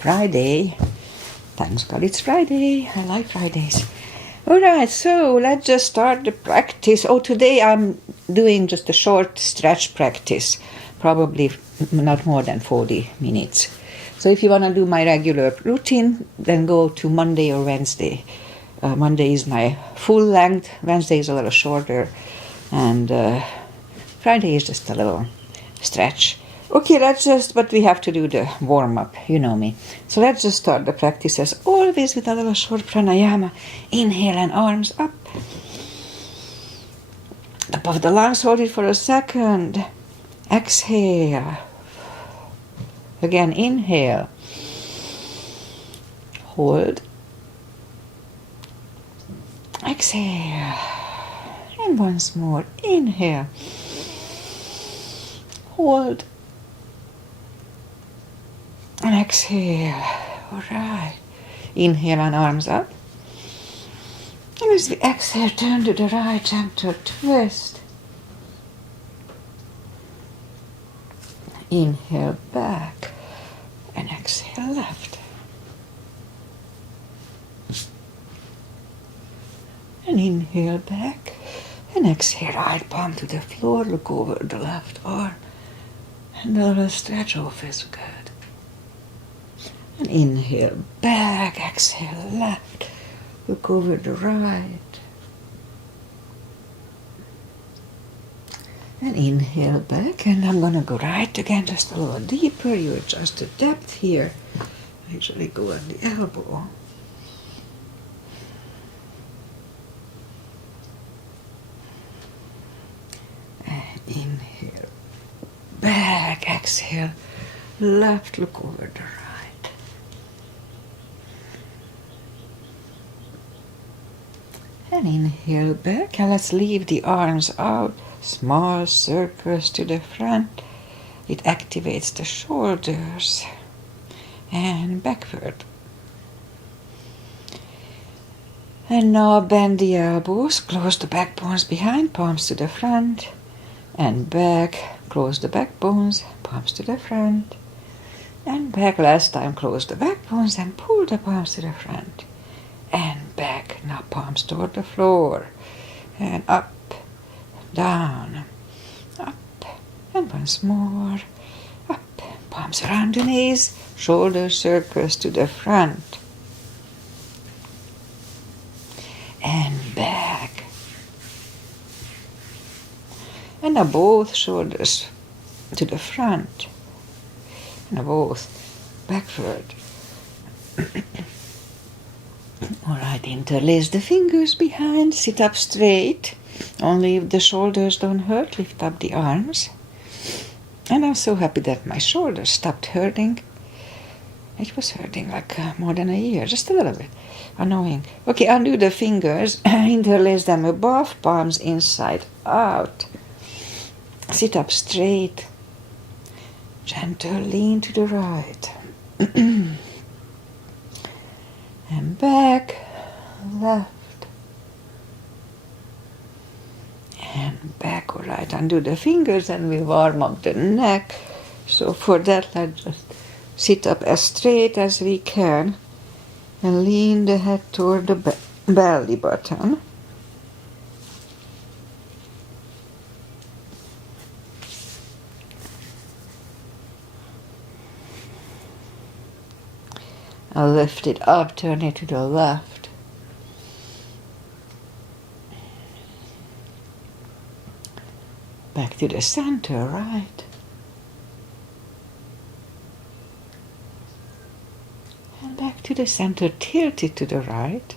Friday. Thanks God it's Friday. I like Fridays. Alright, so let's just start the practice. Oh, today I'm doing just a short stretch practice. Probably not more than 40 minutes. So if you want to do my regular routine, then go to Monday or Wednesday. Monday is my full length. Wednesday is a little shorter. And Friday is just a little stretch. Okay, but we have to do the warm-up, you know me. So let's just start the practice as always with a little short pranayama. Inhale and arms up. Top of the lungs, hold it for a second. Exhale. Again, inhale. Hold. Exhale. And once more, inhale. Hold. And exhale. All right. Inhale and arms up. And as we exhale, turn to the right, gentle twist. Inhale back. And exhale left. And inhale back. And exhale right palm to the floor. Look over the left arm. And a little stretch off is good. And inhale back, exhale left, look over the right. And inhale back, and I'm going to go right again, just a little deeper. You adjust the depth here. Actually go on the elbow. And inhale back, exhale left, look over the right. And inhale back, and let's leave the arms out, small circles to the front. It activates the shoulders and backward. And now bend the elbows, close the backbones behind, palms to the front, and back, close the backbones, palms to the front, and back. Last time, close the backbones and pull the palms to the front. And back, now palms toward the floor, and up, down, up, and once more, up, palms around the knees, shoulder circles to the front, and back, and now both shoulders to the front, and now both backward. Alright, interlace the fingers behind, sit up straight. Only if the shoulders don't hurt, lift up the arms. And I'm so happy that my shoulders stopped hurting. It was hurting like more than a year, just a little bit. Annoying. Okay, undo the fingers, interlace them above, palms inside out. Sit up straight. Gentle lean to the right. And back, left, and back. All right, undo the fingers and we warm up the neck. So for that, let's just sit up as straight as we can and lean the head toward the belly button. I'll lift it up, turn it to the left. Back to the center, right. And back to the center, tilt it to the right.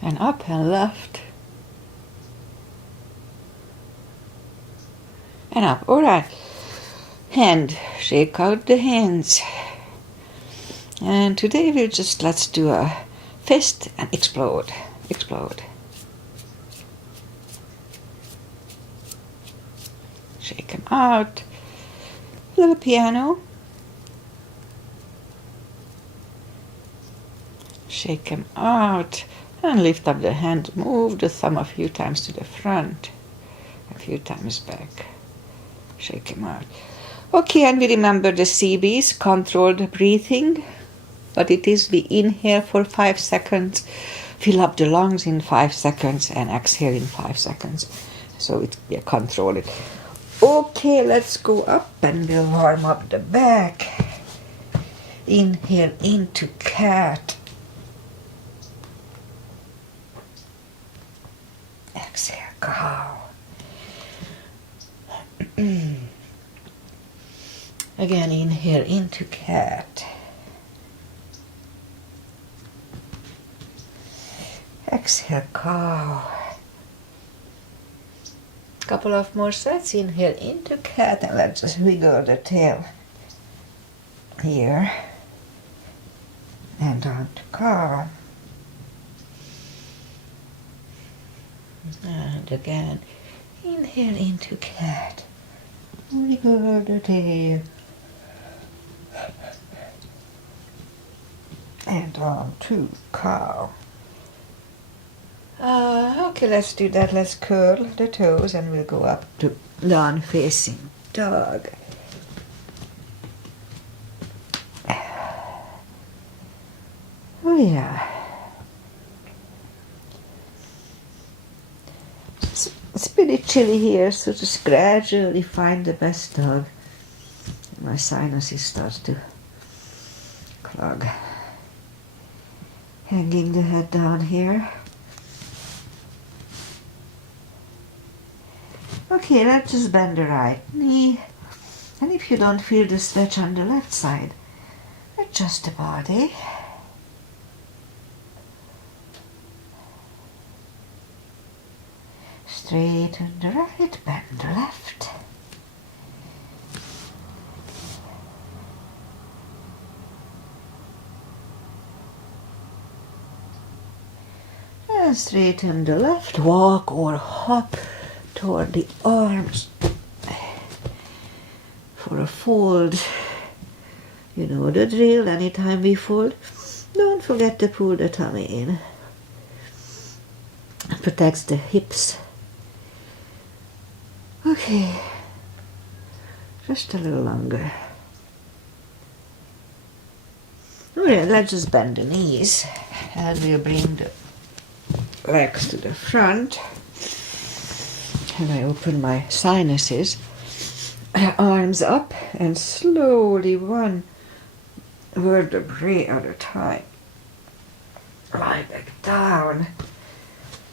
And up and left. And up, all right. Hand, shake out the hands. And today let's do a fist and explode, explode. Shake them out. Little piano. Shake them out. And lift up the hand, move the thumb a few times to the front, a few times back. Shake them out. Okay, and we remember the CBs, controlled breathing. What it is, we inhale for 5 seconds, fill up the lungs in 5 seconds, and exhale in 5 seconds. So we control it. Okay, let's go up and we'll warm up the back. Inhale into cat. Exhale, cow. Again, inhale into cat. Exhale, cow. Couple of more sets. Inhale into cat, and let's just wiggle the tail here and on to cow. And again, inhale into cat, wiggle the tail, and on to cow. Okay, let's do that. Let's curl the toes and we'll go up to down facing dog. Oh yeah. It's pretty chilly here, so just gradually find the best dog. My sinuses start to clog. Hanging the head down here. Okay, let's just bend the right knee. And if you don't feel the stretch on the left side, adjust the body. Straighten the right, bend the left. And straighten the left, walk or hop toward the arms for a fold. You know the drill, anytime we fold, don't forget to pull the tummy in. It protects the hips. Okay, just a little longer. Alright, let's just bend the knees and we'll bring the legs to the front. And I open my sinuses, arms up, and slowly one vertebrae at a time. Lie back down,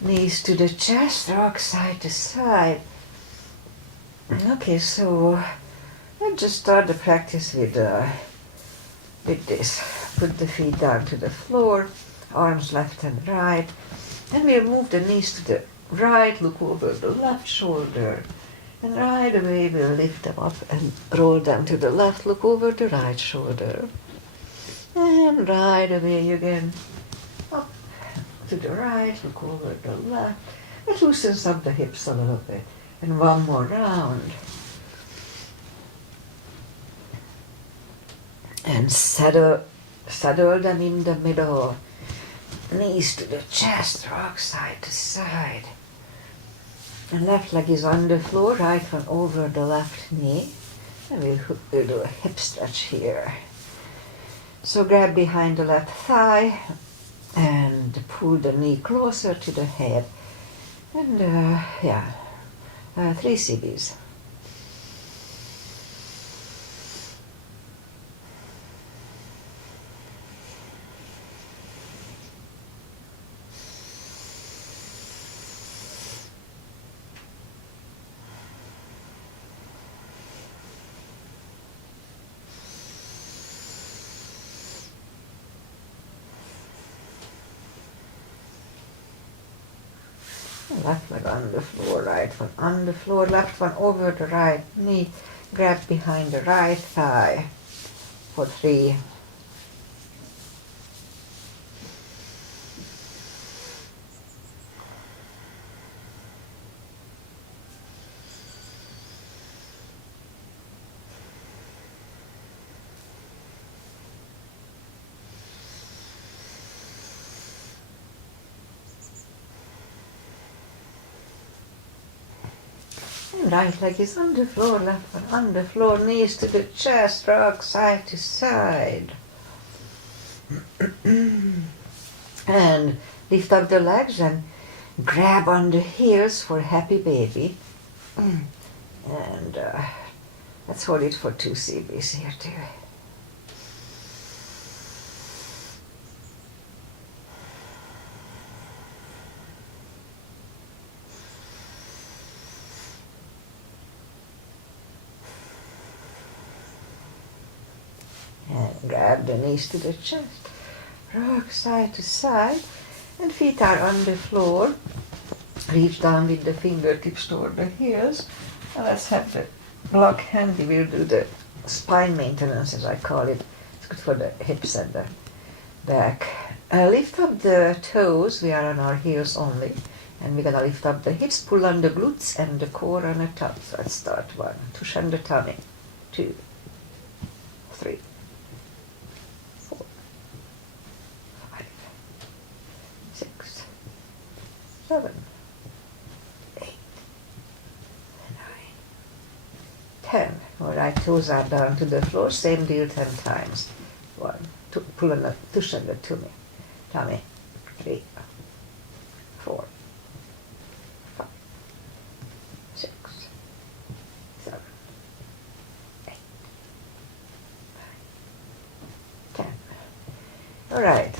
knees to the chest, rock side to side. Okay, so let's just start the practice with this. Put the feet down to the floor, arms left and right, and we'll move the knees to the right, look over the left shoulder, and right away we'll lift them up and roll them to the left, look over the right shoulder, and right away again, up to the right, look over the left. It loosens up the hips a little bit, and one more round. And settle them in the middle, knees to the chest, rock side to side. And left leg is on the floor, right one over the left knee. And we'll do a hip stretch here. So grab behind the left thigh and pull the knee closer to the head. And 3 CBs. Left leg on the floor, right one on the floor, left one over the right knee, grab behind the right thigh for 3. And right leg is on the floor, left one on the floor, knees to the chest, rock side to side. And lift up the legs and grab on the heels for happy baby. And let's hold it for 2 CBs here too. And grab the knees to the chest, rock side to side, and feet are on the floor. Reach down with the fingertips toward the heels, and let's have the block handy. We'll do the spine maintenance, as I call it. It's good for the hips and the back. Lift up the toes, we are on our heels only, and we're gonna lift up the hips, pull on the glutes and the core on the top. So let's start 1, push on the tummy, 2, 3, 4, 5, 6, 7, 8, 9, 10. Alright, toes are down to the floor, same deal 10 times. 1, 2, pull on the, push on the tummy, 3, 4, 5, 6, 7, 8, 9, 10. Alright,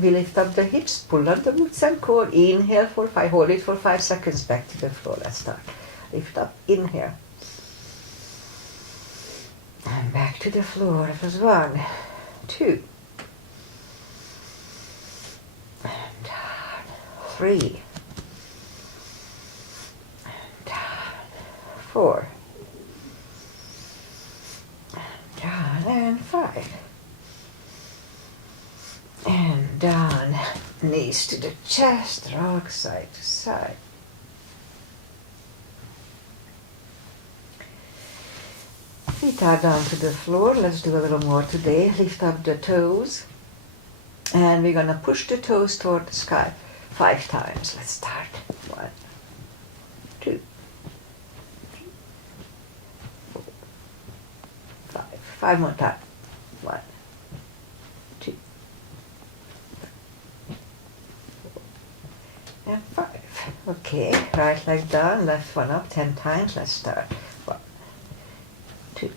we lift up the hips, pull on the glutes and core, inhale for 5, hold it for 5 seconds, back to the floor, let's start. Lift up, inhale. And back to the floor, it was 1, 2, and down, 3, and down, 4, and down, and 5, and down, knees to the chest, rock side to side. Feet are down to the floor. Let's do a little more today. Lift up the toes. And we're going to push the toes toward the sky 5 times. Let's start. 1, 2, 3, 4, 5. 5 more times. 1, 2, 3, 4, and 5. Okay, right leg down, left one up 10 times. Let's start. 1, 2,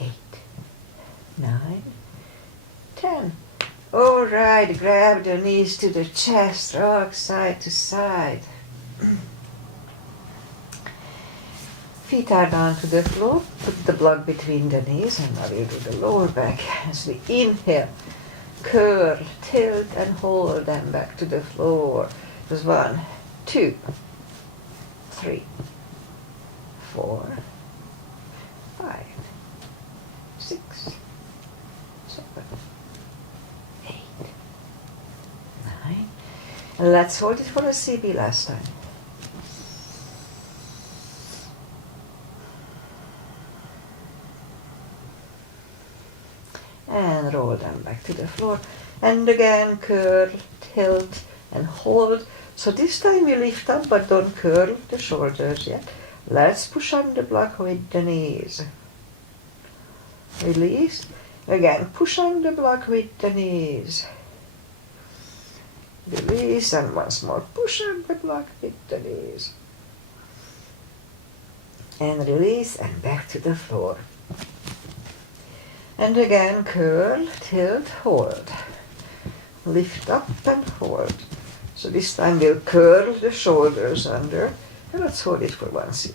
8, 9, 10. All right, grab the knees to the chest, rock side to side. Feet are down to the floor. Put the block between the knees, and now we'll do the lower back as we inhale. Curl, tilt, and hold them back to the floor. Just 1, 2, 3, 4, 5, 6, 7, 8, 9. And let's hold it for a CB last time. And roll them back to the floor. And again, curl, tilt, and hold. So this time we lift up, but don't curl the shoulders yet. Let's push on the block with the knees. Release. Again, push on the block with the knees. Release, and once more, push on the block with the knees. And release, and back to the floor. And again, curl, tilt, hold. Lift up and hold. So this time we'll curl the shoulders under, and let's hold it for 1 CB.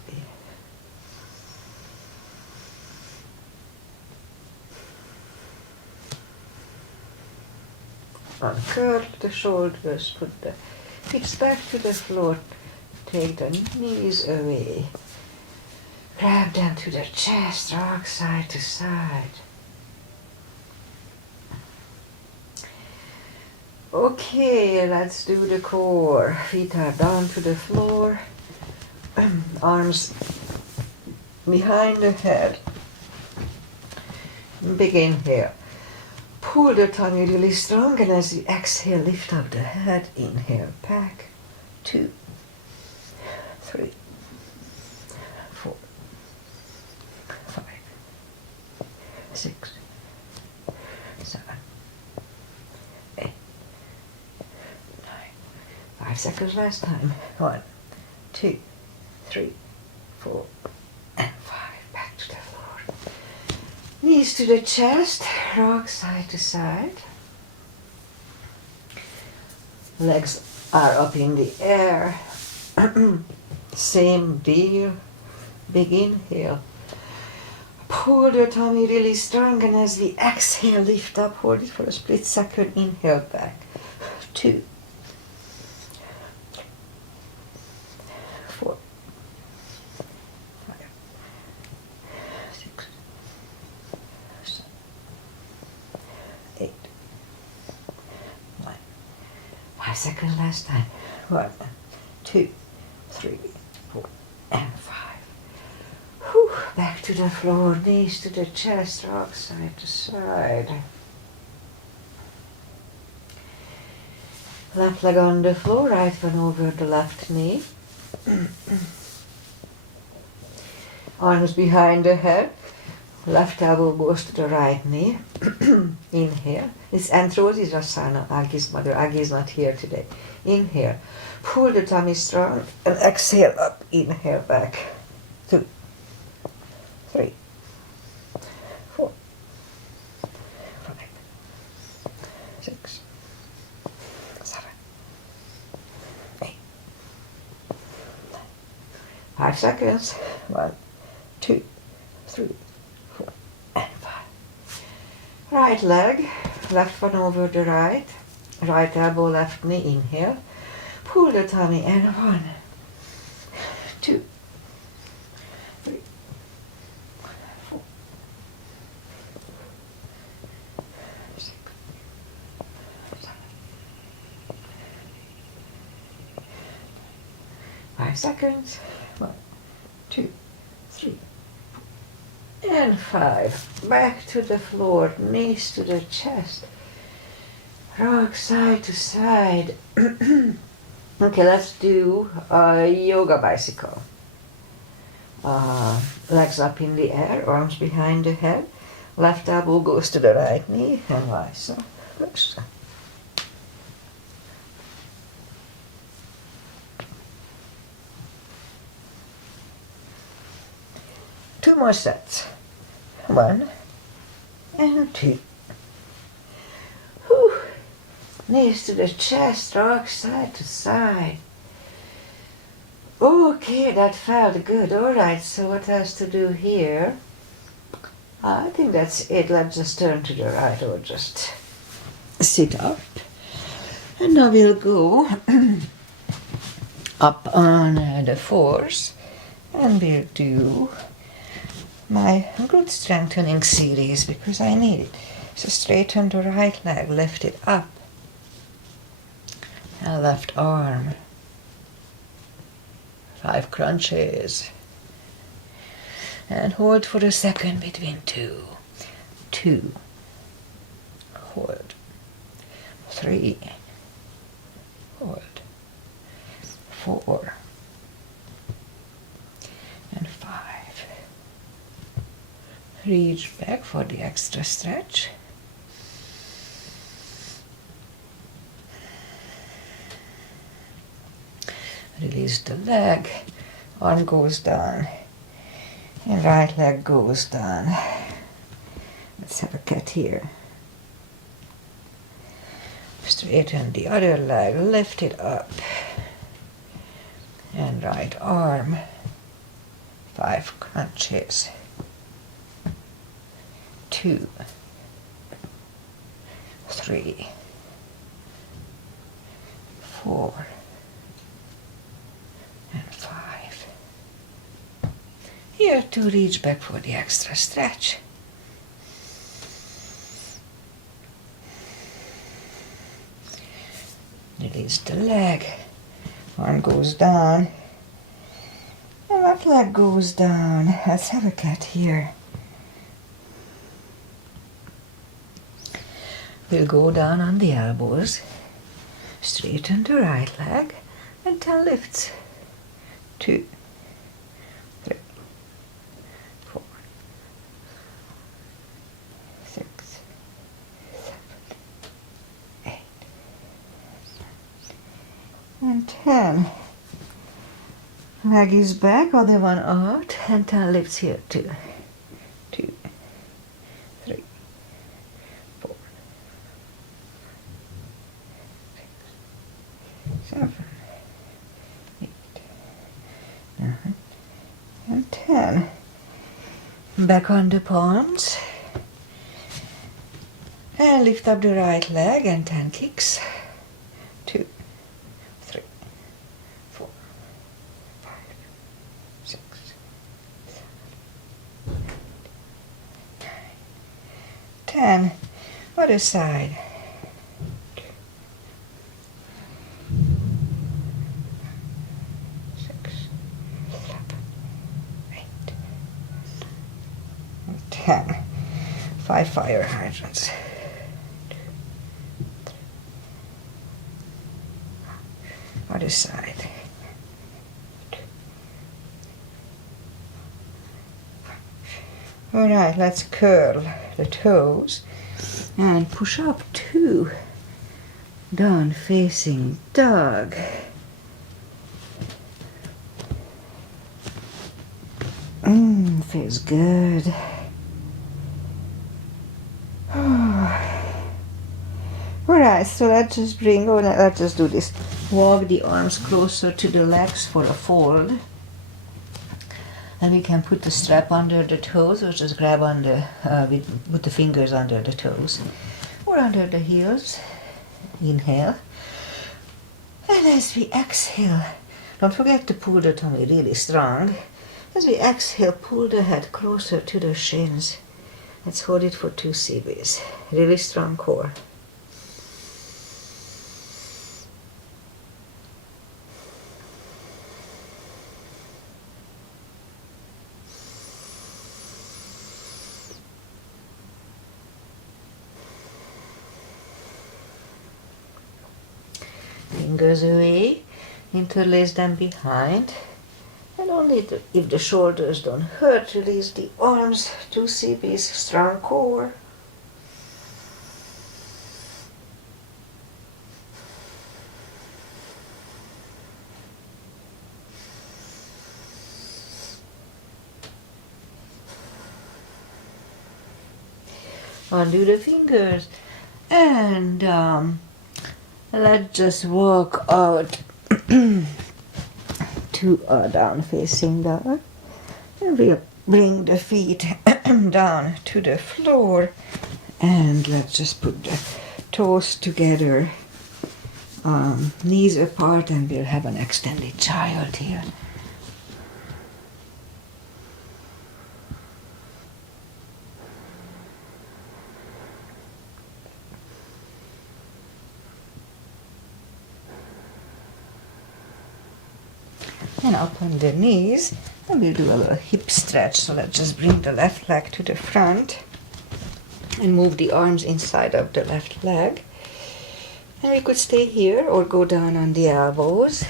Uncurl the shoulders, put the hips back to the floor, take the knees away. Grab them to the chest, rock side to side. Okay, let's do the core. Feet are down to the floor, arms behind the head. Big inhale. Pull the tummy really strong, and as you exhale, lift up the head. Inhale, back. 2, 3, 4, 5, 6, 7, 8, 9. 5 seconds last time. 1, 2, 3, 4, and 5. Back to the floor. Knees to the chest, rock side to side. Legs are up in the air. Same deal. Big inhale. Pull the tummy really strong, and as we exhale, lift up, hold it for a split second. Inhale, back. 2, 4, 5, 6, 7, 8, 9. 5 seconds last time. 1, 2, 3, 4, and 5. Whew. Back to the floor, knees to the chest, rock side to side. Left leg on the floor, right one over the left knee. Arms behind the head. Left elbow goes to the right knee. Inhale. This Anthrosis Asana. Agi's mother. Agi is not here today. Inhale. Pull the tummy strong and exhale up. Inhale back. 2, 3, 4, 5, 6, 7, 8, 9. 5 seconds. 1, 2, 3, 4, and 5. Right leg, left one over the right. Right elbow, left knee. Inhale. Pull the tummy and 1, 2, 3, 4, 6, 7. 5 seconds. 1, 2, 3, 4, and 5. Back to the floor, knees to the chest. Rock side to side. Okay, let's do a yoga bicycle. Legs up in the air, arms behind the head. Left elbow goes to the right knee, and vice versa. Two more sets. 1 and 2. Whew. Knees to the chest, rock side to side. Okay, that felt good. Alright, so what else to do here? I think that's it. Let's just turn to the right or just sit up. And now we'll go up on the fours and we'll do my glute strengthening series because I need it. So straighten the right leg, lift it up. And left arm. 5 crunches. And hold for a second between 2. 2. Hold. 3. Hold. 4. And 5. Reach back for the extra stretch. Release the leg, arm goes down, and right leg goes down. Let's have a cat here. Straighten the other leg, lift it up, and right arm, 5 crunches. 2, 3, 4, and 5. Here to reach back for the extra stretch. Release the leg, arm goes down, and left leg goes down. Let's have a cat here. We'll go down on the elbows, straighten the right leg, and 10 lifts. 2, 3, 4, 6, 7, 8, and 10. Leg is back, other one out, and 10 lifts here too. 2, 3, 4, 6, 7, 8, 9, and 10. Back on the palms. And lift up the right leg and 10 kicks. 2, 3, 4, 5, 6, 7, 8, 9, 10. Other side. 6, 7, 8, 10. 5 fire hydrants. 2, 3. Other side. 2. All right, let's curl the toes and push up 2. Down facing dog. Feels good. Alright, so let's just let's just do this. Walk the arms closer to the legs for a fold. And we can put the strap under the toes or just grab on the, put the fingers under the toes or under the heels. Inhale. And as we exhale, don't forget to pull the tummy really strong. As we exhale, pull the head closer to the shins. Let's hold it for 2 CBs. Really strong core. Fingers away, interlace them behind. And only if the shoulders don't hurt, release the arms, 2 CBs, strong core. Undo the fingers and let's just walk out to a down facing dog, and we'll bring the feet down to the floor, and let's just put the toes together, knees apart, and we'll have an extended child here. And up on the knees, and we'll do a little hip stretch. So let's just bring the left leg to the front and move the arms inside of the left leg. And we could stay here or go down on the elbows.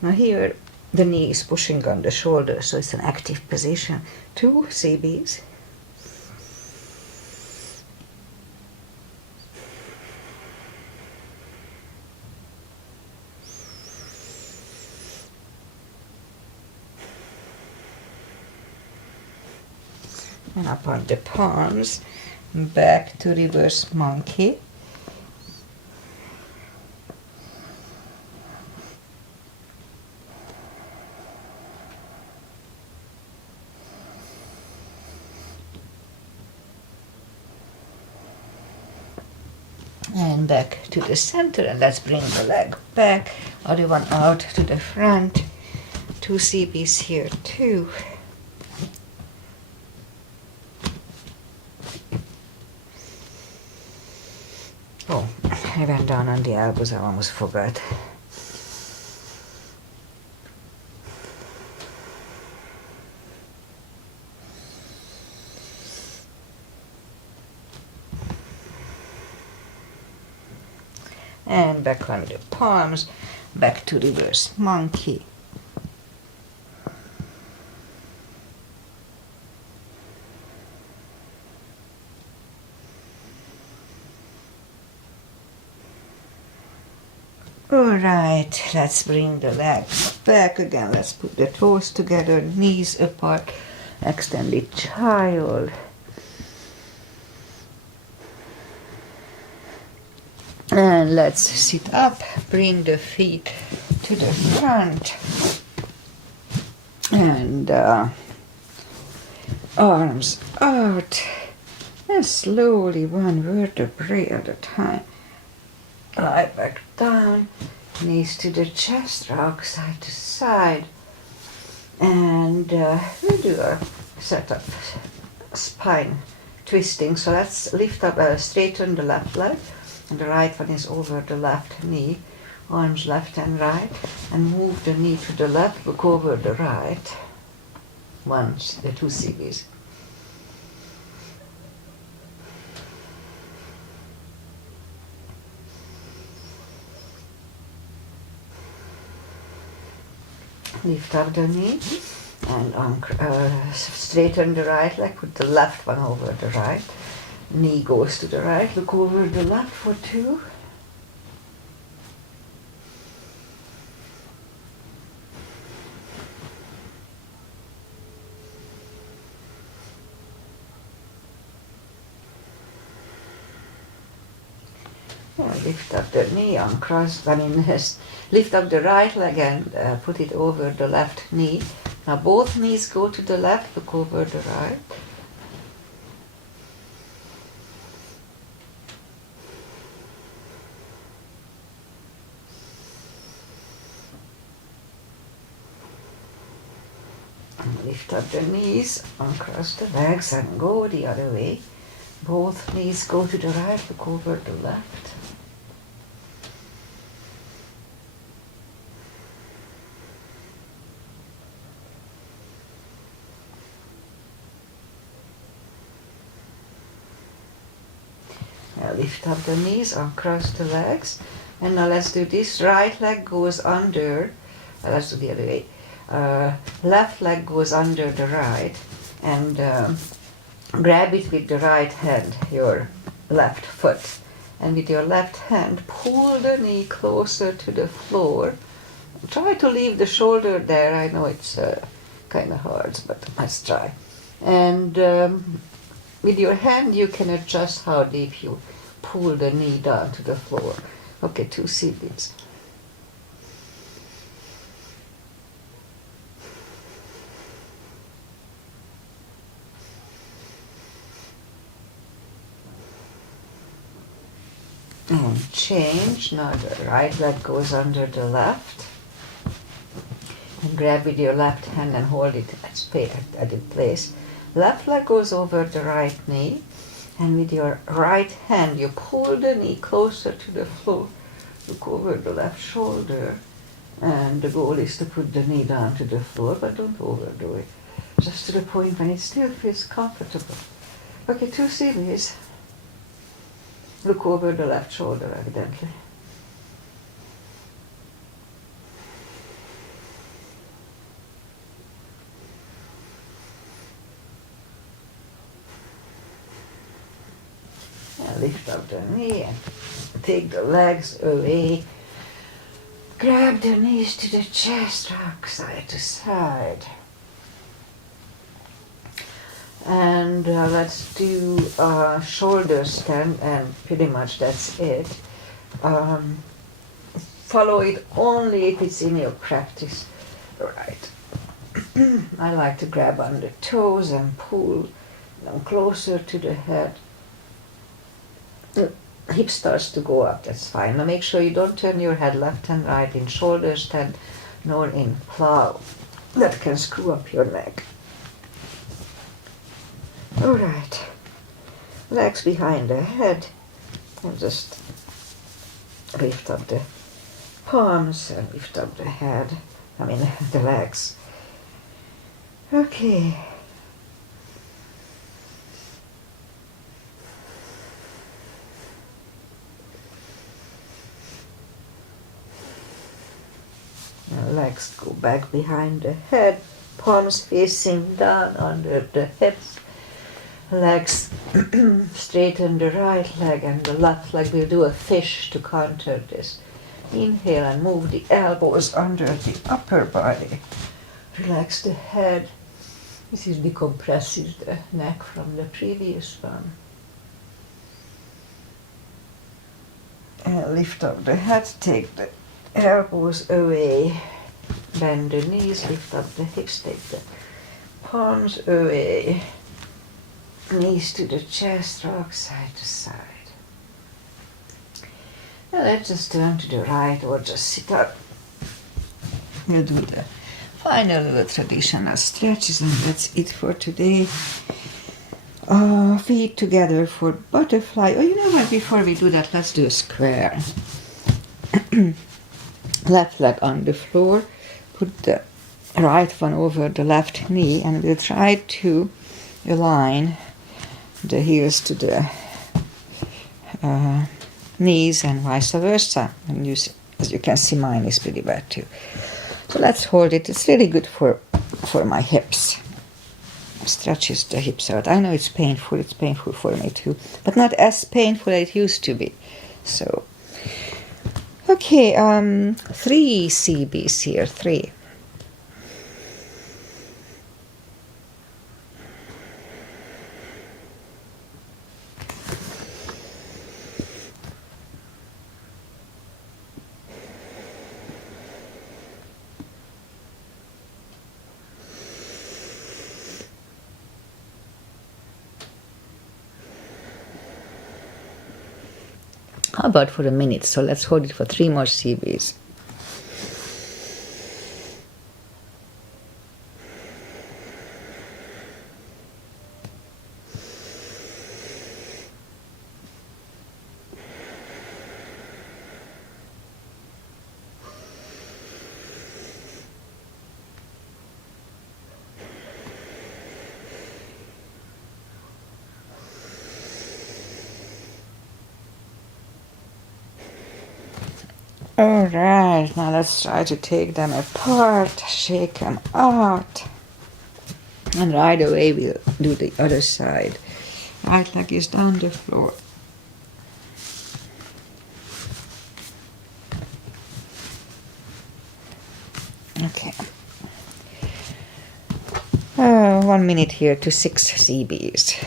Now here, the knee is pushing on the shoulder, so it's an active position. 2 CBs. And up on the palms, back to reverse monkey. And back to the center, and let's bring the leg back, other one out to the front. 2 CBs here too. Oh, I went down on the elbows, I almost forgot. And back on the palms, back to reverse monkey. Alright, let's bring the legs back again. Let's put the toes together, knees apart, extended child. And let's sit up, bring the feet to the front. And arms out. And slowly, one vertebrae at a time. Lie back down, knees to the chest, rock side to side. And we do a set of spine twisting. So let's lift up, straighten the left leg. And the right one is over the left knee, arms left and right, and move the knee to the left, look over the right. The two CVs. Lift up the knee and straighten the right leg, put the left one over the right. Knee goes to the right, look over the left for two. Lift up the knee, lift up the right leg and put it over the left knee. Now both knees go to the left, look over the right. And lift up the knees, uncross the legs and go the other way. Both knees go to the right, look over the left. Now lift up the knees, uncross the legs. And now let's do this. Right leg goes under, let's do the other way. Left leg goes under the right and grab it with the right hand, your left foot. And with your left hand, pull the knee closer to the floor. Try to leave the shoulder there. I know it's kind of hard, but let's try. And with your hand, you can adjust how deep you pull the knee down to the floor. Okay, two CVs. And change. Now the right leg goes under the left. And grab with your left hand and hold it at its place. Left leg goes over the right knee. And with your right hand, you pull the knee closer to the floor. Look over the left shoulder. And the goal is to put the knee down to the floor, but don't overdo it. Just to the point when it still feels comfortable. Okay, two CVs. Look over the left shoulder, evidently. And lift up the knee and take the legs away. Grab the knees to the chest, rock side to side. And let's do shoulder stand, and pretty much that's it. Follow it only if it's in your practice. Right. I like to grab on the toes and pull them closer to the head. The hip starts to go up, that's fine. Now make sure you don't turn your head left and right in shoulder stand nor in plow. That can screw up your neck. Alright, legs behind the head, and just lift up the palms and lift up the head, the legs. Okay. legs go back behind the head, palms facing down under the hips, legs straighten the right leg and the left leg. We'll do a fish to counter this. Inhale and move the elbows under the upper body. Relax the head. This decompresses the neck from the previous one. And lift up the head, take the elbows away, bend the knees, lift up the hips, take the palms away, knees to the chest, rock side to side. Now let's just turn to the right or just sit up. We'll do the final little traditional stretches, and that's it for today. Feet together for butterfly. Oh, you know what, before we do that, let's do a square. Left leg on the floor, put the right one over the left knee, and we'll try to align the heels to the knees and vice versa. And as you can see, mine is pretty bad too. So let's hold it. It's really good for my hips. Stretches the hips out. I know it's painful for me too, but not as painful as it used to be. So, okay, 3 CBs here, 3. How about for a minute? So let's hold it for 3 more CBs. Alright, now let's try to take them apart, shake them out, and right away we'll do the other side. Right leg is down the floor. Okay. 1 minute here to 6 CBs.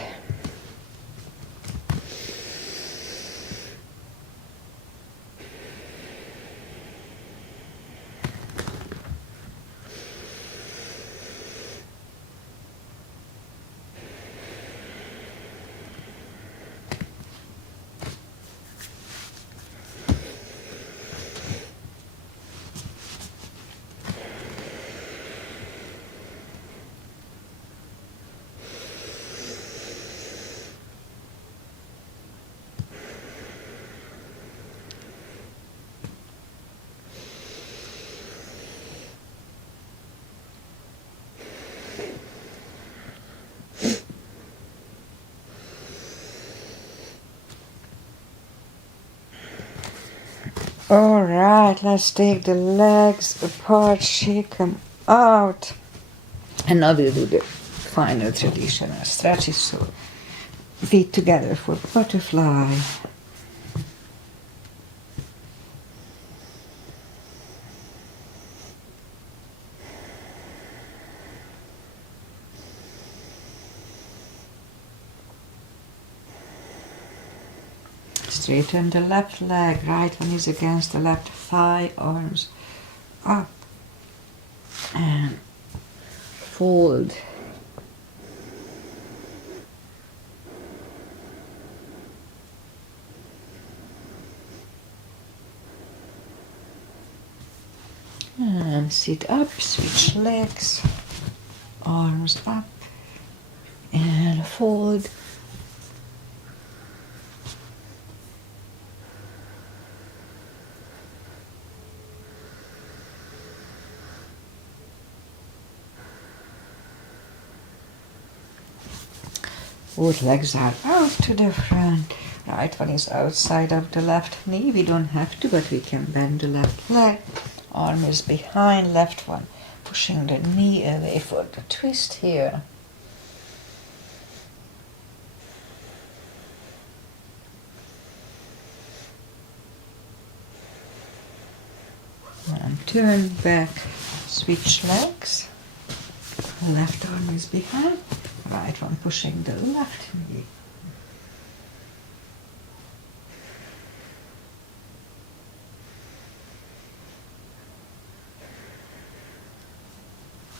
Alright, let's take the legs apart, shake them out. And now we'll do the final traditional stretches. So feet together for butterfly. Straighten the left leg, right one is against the left thigh, arms up and fold. And sit up, switch legs, arms up and fold. Both legs are out to the front. Right one is outside of the left knee. We don't have to, but we can bend the left leg. Arm is behind, left one pushing the knee away for the twist here. And turn back, switch legs. Left arm is behind, right one pushing the left knee.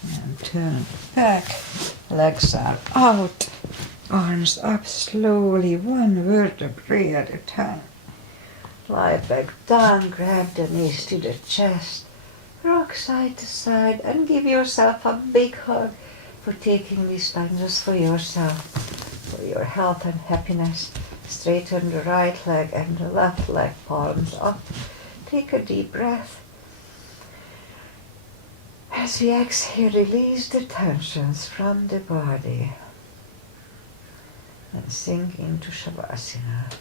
And turn back, legs are out, arms up slowly, one vertebrae at a time. Lie back down, grab the knees to the chest, rock side to side, and give yourself a big hug for taking this time just for yourself, for your health and happiness. Straighten the right leg and the left leg, palms up. Take a deep breath. As we exhale, release the tensions from the body and sink into Shavasana.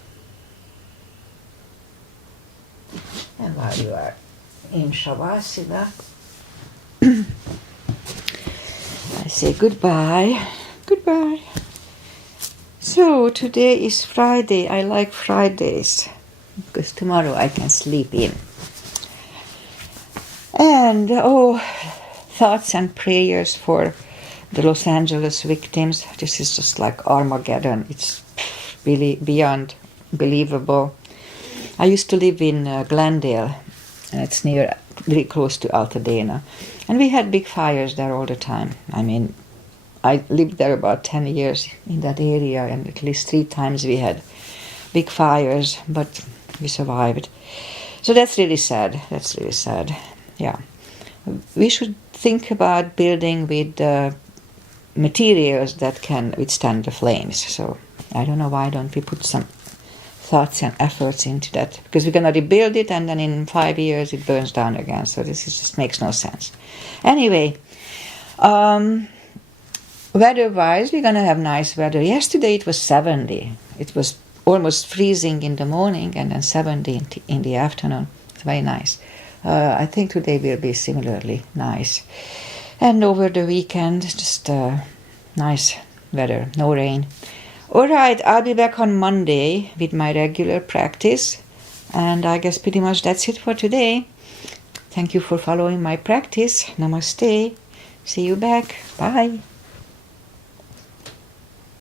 And while you are in Shavasana, I say goodbye. Goodbye. So today is Friday. I like Fridays because tomorrow I can sleep in. And thoughts and prayers for the Los Angeles victims. This is just like Armageddon. It's really beyond believable. I used to live in Glendale, and it's very close to Altadena. And we had big fires there all the time. I mean, I lived there about 10 years in that area, and at least 3 times we had big fires, but we survived. So that's really sad. That's really sad. Yeah. We should think about building with materials that can withstand the flames. So I don't know why don't we put some thoughts and efforts into that, because we're going to rebuild it and then in 5 years it burns down again. So this just makes no sense. Anyway, weather-wise, we're going to have nice weather. Yesterday it was 70. It was almost freezing in the morning and then 70 in the afternoon. It's very nice. I think today will be similarly nice. And over the weekend, just nice weather, no rain. All right, I'll be back on Monday with my regular practice. And I guess pretty much that's it for today. Thank you for following my practice. Namaste. See you back. Bye.